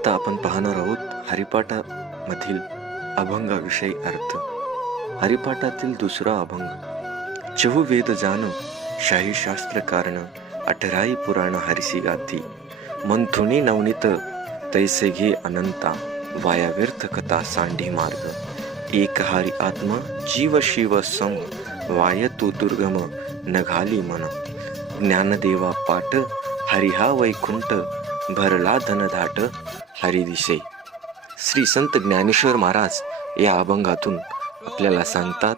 आता आपण पाहणार आहोत हरिपाठामधील अभंगाविषयी अर्थ. हरिपाठातील दुसरा अभंग. चहुवेद जाण शाही शास्त्र कारण, 18 पुराण हरिसी गाती. मंथुनी नवनीत तैसे घे अनंता, वाया व्यर्थ कथा सांडी मार्ग. एक हारी आत्मा जीव शिव सम, वाय तू दुर्गम न घाली मन. ज्ञानदेवा पाठ हरिहा वैकुंठ, भरला धनधाट हरी दिसे. श्री संत ज्ञानेश्वर महाराज या अभंगातून आपल्याला सांगतात,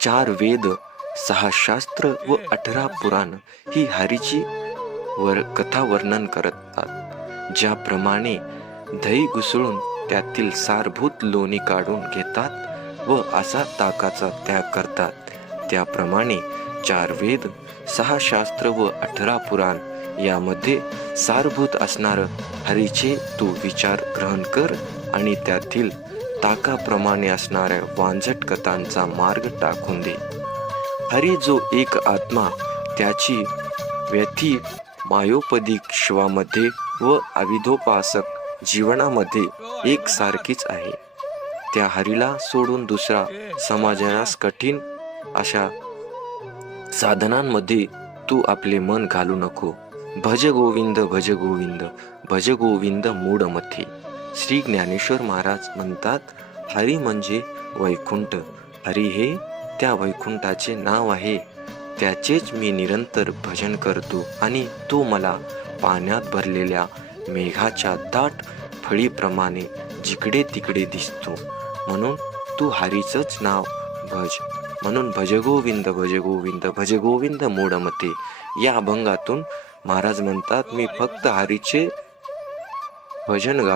4 वेद, 6 शास्त्र व 18 पुराण ही हरीची कथा वर्णन करतात. ज्याप्रमाणे दही घुसळून त्यातील सारभूत लोणी काढून घेतात व असा ताकाचा त्याग करतात, त्याप्रमाणे 4 वेद, 6 शास्त्र व 18 पुराण यामध्ये सारभूत असणार हरीचे तू विचार ग्रहण कर आणि त्यातील ताकाप्रमाणे असणाऱ्या वांझट कथांचा मार्ग टाकून दे. हरी जो एक आत्मा, त्याची व्यथी मायोपदिक शिवामध्ये व अविधोपासक जीवनामध्ये एक सारखीच आहे. त्या हरीला सोडून दुसरा समजण्यास कठीण अशा साधनांमध्ये तू आपले मन घालू नको. भज गोविंद भज गोविंद भज गोविंद मूढमती. श्री ज्ञानेश्वर महाराज म्हणतात, हरी म्हणजे वैकुंठ. हरी हे त्या वैकुंठाचे नाव आहे. त्याचेच मी निरंतर भजन करतो आणि तो मला पाण्यात भरलेल्या मेघाच्या दाट फळीप्रमाणे जिकडे तिकडे दिसतो. म्हणून तू हरीचंच नाव भज. म्हणून भज गोविंद भज गोविंद भज गोविंद मूढमते. या अभंगातून महाराज म्हणतात, मी फक्त हरीचे भजन गातो.